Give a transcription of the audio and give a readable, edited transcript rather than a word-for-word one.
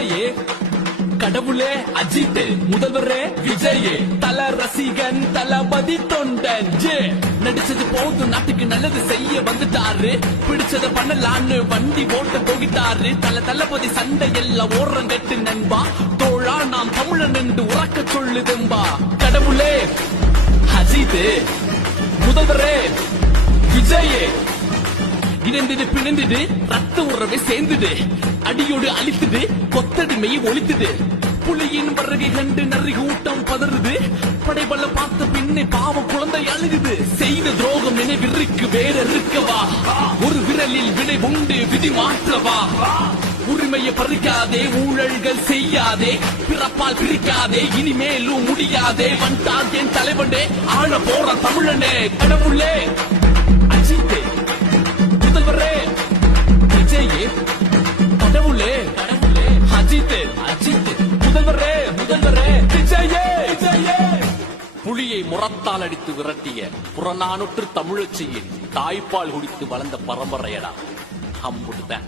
விஜயே கடவுளே அஜித் முதல்வரே விஜயே தல ரசிகன் தளபதி தொண்டன் நடிச்சது போதும் நாட்டுக்கு நல்லது செய்ய வந்துட்டாரு பிடிச்சத பண்ணலான்னு வண்டி ஓட்ட போகிட்டாரு தளபதி சண்டை எல்லாம் ஓரம் கட்டு நண்பா தோழா நாம் தமிழன் என்று உறக்க சொல்லுதும்பா கடவுளே அஜித் முதல்வரே விஜயே இணைந்தது பிணைந்தது ரத்த உறவை சேர்ந்தது அடியோடு அழித்தது கொத்தடிமையை ஒழித்தது புலியின் வருகை கண்டு நரி கூட்டம் பதறுது படைபல பார்த்த பின்னே பாவ குழந்தை அழுகுது செய்த துரோகம் நினைவிற்கு வேற இருக்கவா ஒரு விரலில் விடை உண்டு விதி மாற்றவா உரிமையை பறிக்காதே ஊழல்கள் செய்யாதே பிறப்பால் பிரிக்காதே இனிமேலும் முடியாதே வந்தார் என் தலைவனே ஆழ போற தமிழனே கடவுளே அஜித்தே முதல்வரே விஜயே கடவுளே அஜித் முதல்வரே விஜயே புலியை முரத்தால் அடித்து விரட்டிய புறநானூற்று தமிழச்சியின் தாய்ப்பால் குடித்து வளர்ந்த பரம்பரையடா அம்புடுதான்